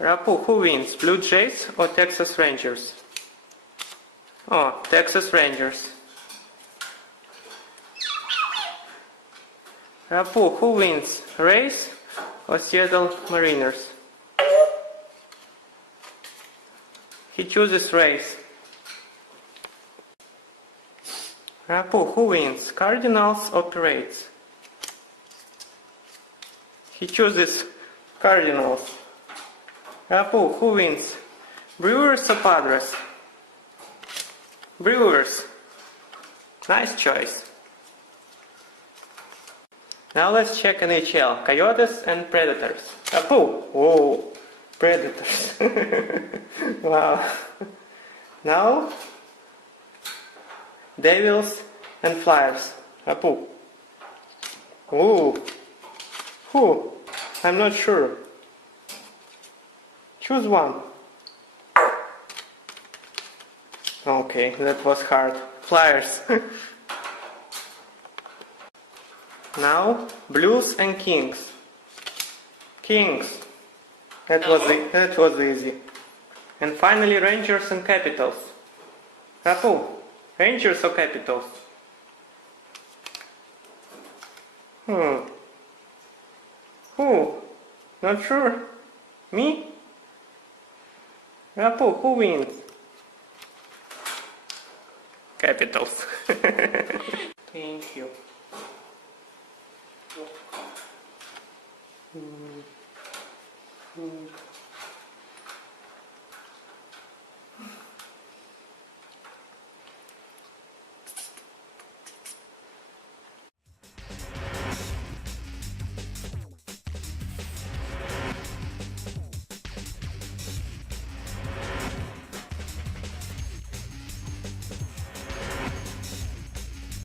Rapu, who wins, Blue Jays or Texas Rangers? Oh, Texas Rangers. Rapu, who wins, Rays or Seattle Mariners? He chooses Rays. Rapu, who wins, Cardinals or Pirates? He chooses Cardinals. Rapu, who wins, Brewers or Padres? Brewers. Nice choice. Now let's check NHL. Coyotes and Predators. Rapu. Whoa. Predators. Wow. Now Devils and Flyers. Rapu. Ooh. Who? I'm not sure. Choose one. Okay, that was hard. Flyers. Now, Blues and Kings. Kings. That was easy. And finally, Rangers and Capitals. Rapu, Rangers or Capitals? Who? Not sure. Me? Rapu, who wins? Capitals. Thank you. Mm.